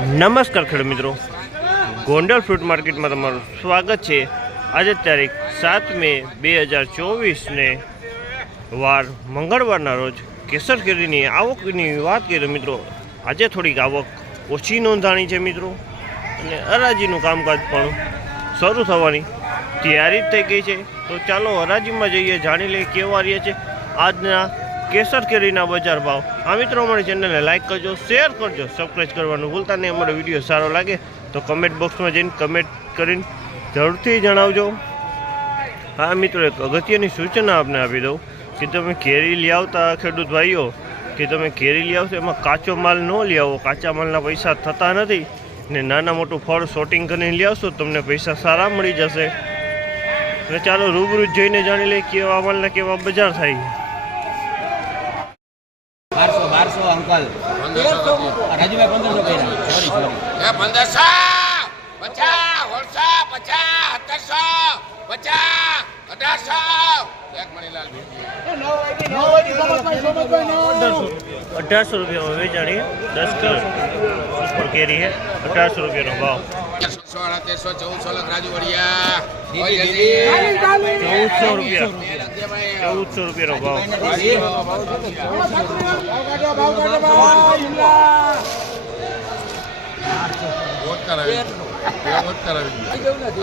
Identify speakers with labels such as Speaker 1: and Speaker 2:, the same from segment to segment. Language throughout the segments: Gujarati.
Speaker 1: નમસ્કાર ખેડૂત મિત્રો. ગોંડલ ફ્રૂટ માર્કેટમાં તમારું સ્વાગત છે. આજે તારીખ સાત મે બે હજાર ચોવીસને વાર મંગળવારના રોજ કેસર કેરીની આવકની વાત કરીએ મિત્રો, આજે થોડીક આવક ઓછી નોંધાણી છે મિત્રો. અને હરાજીનું કામકાજ પણ શરૂ થવાની તૈયારી થઈ ગઈ છે. તો ચાલો હરાજીમાં જઈએ, જાણી લઈએ કેવા રહ્યા છે. આજના કેસર કેરીના બજાર ભાવ. આ મિત્રો, અમારી ચેનલને લાઇક કરજો શેર કરજો સબસ્ક્રાઈબ કરવાનું ભૂલતા નહીં. અમારો વીડિયો સારો લાગે તો કમેન્ટ બોક્સમાં જઈને કમેન્ટ કરીને જરૂરથી જણાવજો. હા મિત્રો, એક અગત્યની સૂચના આપને આપી દઉં કે તમે કેરી લઈ આવતા ખેડૂત ભાઈઓ, કે તમે કેરી લઈ આવશો, એમાં કાચો માલ ન લઈ આવો. કાચા માલના પૈસા થતા નથી ને નાના મોટું ફળ શોટિંગ કરીને લઈ આવશો, તમને પૈસા સારા મળી જશે. એટલે ચાલો રૂબરૂ જઈને જાણી લઈએ કેવા માલના કેવા બજાર થાય.
Speaker 2: અંકલ રાજુભાઈ પંદરસો કર્યા. સોરી સોરી
Speaker 3: પંદરસો! પચાસ ઓળસો પચાસ સત્તરસો પચાસ અઢારસો! રૂપિયા.
Speaker 1: અઢારસો રૂપિયામાં વેચાણી દસ કિલો. સુપર કેરી હે અઢારસો રૂપિયાનો ભાવ.
Speaker 3: સો તેરસો ચૌદસો લખ રાજુ વડિયા
Speaker 1: ચૌદસો રૂપિયા ચૌદસો રૂપિયાનો ભાવ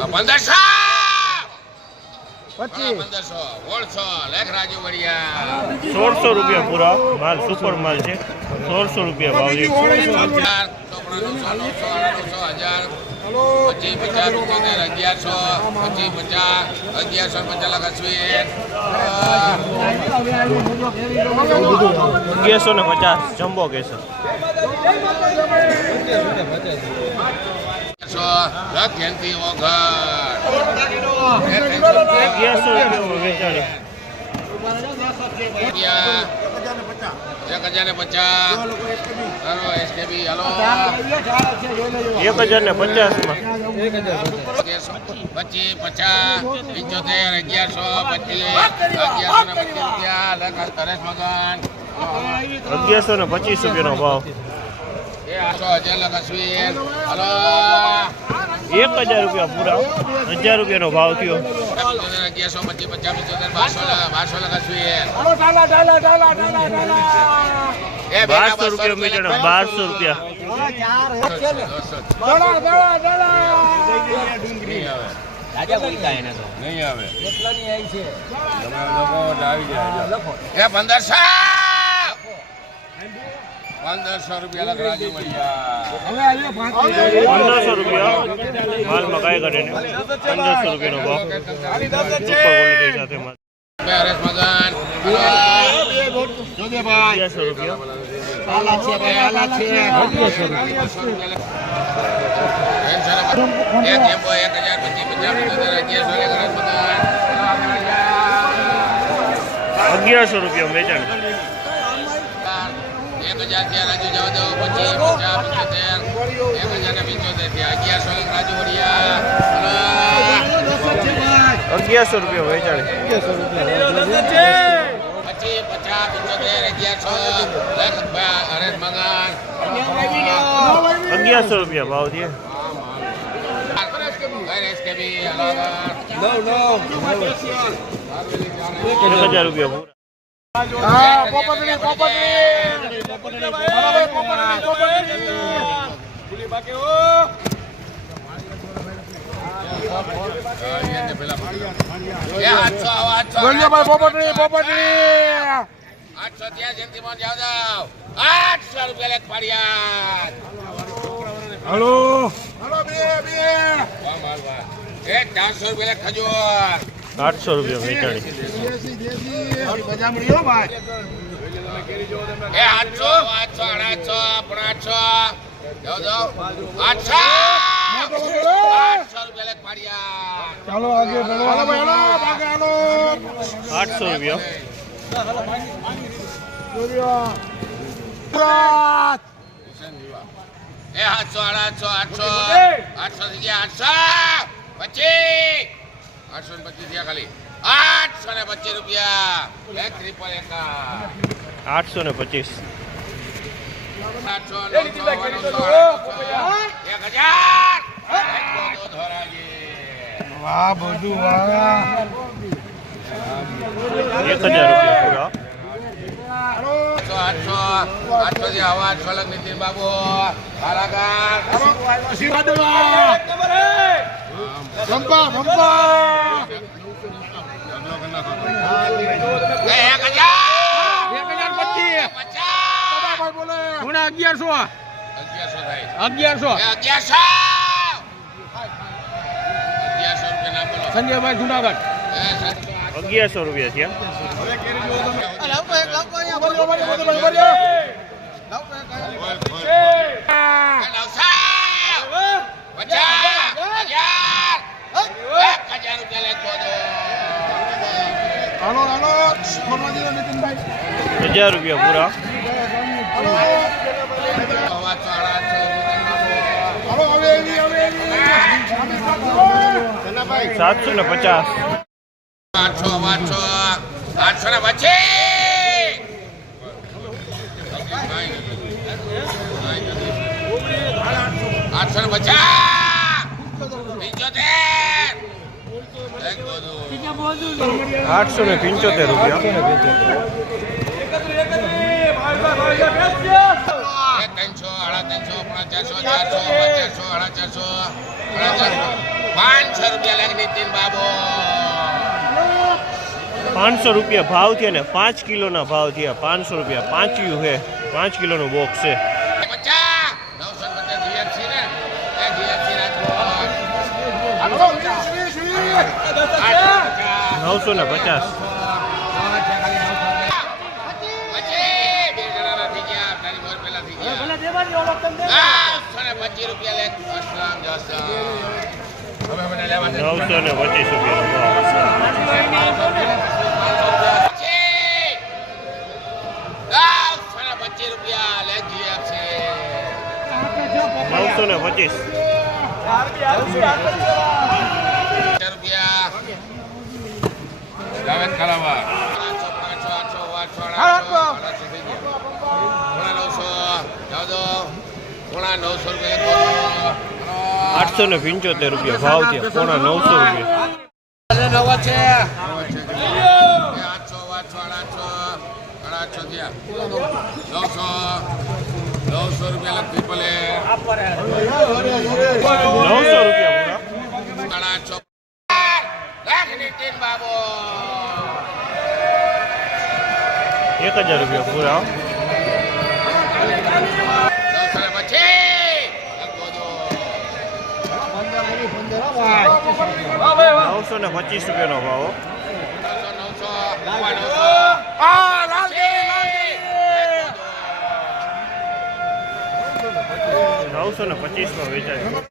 Speaker 3: પંદરસો
Speaker 1: સોળસો રૂપિયા પૂરા માલ સુપર માલ છે સોળસો રૂપિયા ભાવ છે
Speaker 3: હજાર ચોપડા નવસો નવસો નવસો હજાર પચીસ પંચોતેર અગિયારસો પચીસ પચાસ અગિયારસો પચાસ અશ્વિન
Speaker 1: અગિયારસો ને પચાસ જમ્બો કેસર. અગિયારસો રૂપિયામાં વેચાણી.
Speaker 3: એક હજાર ને પચાસ
Speaker 1: ને
Speaker 3: પચીસ પચાસ પંચોતેર અગિયારસો પચીસ અગિયારસો ને પચીસ રૂપિયા હરેશ મગન
Speaker 1: અગિયારસો ને પચીસ રૂપિયાનો ભાવ એક હજાર રૂપિયા પૂરા. હજાર રૂપિયાનો ભાવ થયો.
Speaker 3: અગિયારસો બારસો બારસો એ
Speaker 1: બારસો રૂપિયા મીટર બારસો
Speaker 3: નહીં આવે
Speaker 2: રાજા બોલતા એને તો
Speaker 3: નહીં આવે
Speaker 2: કેટલાની આવી છે
Speaker 3: એ પંદરસો પંદરસો રૂપિયા લખ
Speaker 1: પંદરસો રૂપિયા. માલ મકાઈ કાઢે ને. પંદરસો રૂપિયાનો ભાવ. સાથે
Speaker 3: હરેશ મગન
Speaker 1: અગિયારસો રૂપિયા.
Speaker 3: એક હજાર પચીસ પચાસ અગિયારસો
Speaker 1: રૂપિયા વેચાણ.
Speaker 3: એક હજાર ત્યાં રાજુ જવા પછી પચીસ પંચોતેર એક હજાર ને પંચોતેર ત્યાં અગિયારસો રાજુ વડિયા
Speaker 1: અગિયારસો રૂપિયા વેચાણ.
Speaker 3: પછી પચાસ પંચોતેર અગિયારસો હરેશ મગન
Speaker 1: અગિયારસો રૂપિયા ભાવ છે.
Speaker 3: હજાર કેબી હલાવર
Speaker 1: એક હજાર રૂપિયા પૂરા
Speaker 3: એ આઠસો આવો આઠસો આઠસો ત્યાં જયંતિમાં જાવ જાવ આઠસો રૂપિયા લેખ પાડ્યા
Speaker 4: હલો
Speaker 3: વાહ વાહ વાહ. એક ચારસો રૂપિયા ખજૂર.
Speaker 1: આઠસો રૂપિયા વેચાણી
Speaker 3: એ આઠસો આઠસો આઠસો પણ આઠસો જાઓ જાઓ આઠસો આઠસો રૂપિયા લેખ પાડ્યા
Speaker 4: ચાલો આગે ચલો હાલો ભાઈ હાલો ભાગે હાલો
Speaker 1: આઠસો રૂપિયા
Speaker 4: ગુજરાત
Speaker 3: એ આઠસો આઠસો આઠસો આઠસો થઈ ગયા આઠસો પચીસ આઠસો ને પચીસ થયા ખાલી. આઠસો ને પચીસ રૂપિયા. એક ત્રિપલ એક
Speaker 1: આઠસો ને પચીસ.
Speaker 3: આઠસો એક હજાર.
Speaker 4: વાહ બધું
Speaker 1: એક હજાર રૂપિયા પૂરા.
Speaker 3: બાબુ. આશીર્વાદ.
Speaker 4: બંપા
Speaker 3: એ એક હજાર.
Speaker 2: પચીસ.
Speaker 3: પચાસ.
Speaker 2: ગુણા અગિયારસો.
Speaker 3: અગિયારસો થાય.
Speaker 2: અગિયારસો.
Speaker 3: એ અગિયારસો. અગિયારસો રૂપિયા છે બોલો.
Speaker 1: અગિયારસો રૂપિયા થયા
Speaker 4: હાલો હાલો. ફોનમાં નીતિનભાઈ.
Speaker 1: હજાર રૂપિયા પૂરા.
Speaker 4: હાલો હવે હવે એવી
Speaker 1: સાતસો ને પચાસ.
Speaker 3: આઠસો આઠસો આઠસો ને પછી આઠસો ને પચાસ પંચોતેર એક બધું
Speaker 1: આઠસો ને પંચોતેર રૂપિયા.
Speaker 3: ત્રણસો સાડા ત્રણસો પોણા ચારસો ચારસો ચારસો સાડા ચારસો સાડા ચારસો. પાંચસો રૂપિયા લાગે નીતિન બાબુ.
Speaker 1: પાંચસો રૂપિયા ભાવ થયા ને પાંચ કિલોના ભાવ થયા. પાંચસો રૂપિયા પાંચ્યું છે. પાંચ કિલોનું બોક્સ છે.
Speaker 3: નવસો ને પચાસ. પછી બે જણાના થઈ ગયા તારી મોર પેલા થઈ ગયા નવસો ને પચીસ. રૂપિયા
Speaker 1: નવસો ને પચીસ
Speaker 3: રૂપિયા લે જીએફસી
Speaker 1: નવસો ને પચીસ
Speaker 3: રૂપિયા જાવેદ કરાવા પાંચસો પાંચસો આઠસો આઠસો પોણા નવસો. દો પોણા નવસો રૂપિયા
Speaker 1: આઠસો ને પંચોતેર રૂપિયા ભાવ છે પોણા નવસો રૂપિયા.
Speaker 2: નવા છે.
Speaker 3: આઠસો આઠસો આઠસો. સાડા આઠસો થયા નવસો. નવસો રૂપિયા લગતી ભલે
Speaker 1: નવસો રૂપિયા પૂરા
Speaker 3: સાડા આઠસો લાખ નીતિન બાબુ
Speaker 1: એક હજાર રૂપિયા પૂરા
Speaker 3: નવસો ને
Speaker 1: પચીસ રૂપિયાનો ભાવ નવસો ને પચીસમાં વેચાય.